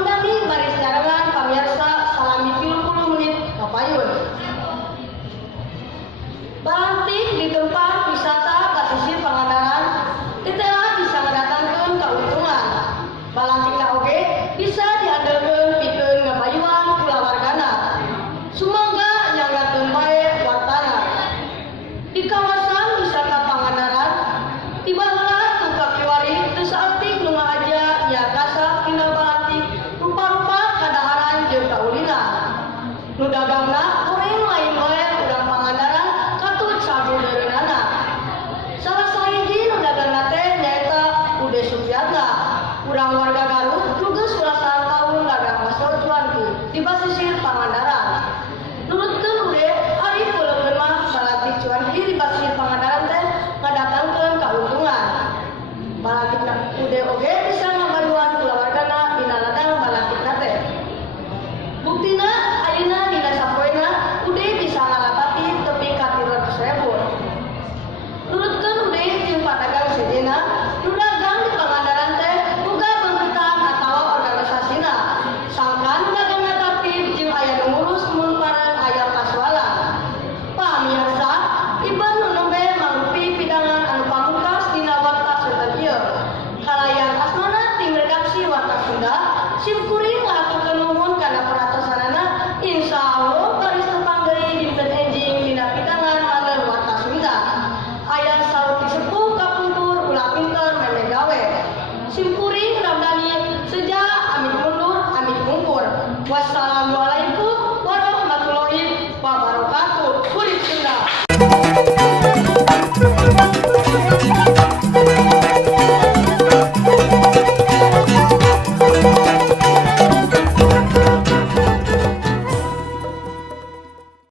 Pangdani baris nyarangan pamirsa salami 30 menit kapayun. Balantik di tempat wisata kasisir Pangandaran titela bisa mendatangkan keuntungan. Balantikna oge bisa diandalkeun pikeun ngabayuan kulawargana. Sumangga nyanggakeun bae wartana. Di kawasan wisata Pangandaran tiba heula buka kiwari teu saeutik nu ngahaja nya kasap tina balantik rupa-rupa kadaharan jeung kaulina. Nu dagangna urang lain bae urang Pangandaran katut sabudeureunnana. Salah sahiji nu dagangna teh nyaeta Ude Supiatna, urang warga Garut nu geus belasan taun dagang masor cuanki di basisir Pangandaran. Nurutkeun Ude, ari peuleupkeun mah balantik cuanki di basisir Pangandaran teh ngadatangkeun kauntungan. Balantikna Ude oge bisa ngabaruan kulawargana dina ladang balantikna teh. Buktina ayeuna dina sapoena Ude bisa ngalapati tepi ka 300.000. Nurutkeun Ude jeung padagang sejenna, nu dagang di Pangandaran teh boga bentukan atawa organisasina. Sangkan nu dagangna tertib jeung aya nu ngurus mun paran aya kasualan. Pamirsa, iban nu nembe mangrupi pidangan anu pamungkas dina warta Sunda ieu. Kalayan asmana tim redaksi Warta Sunda, simkuring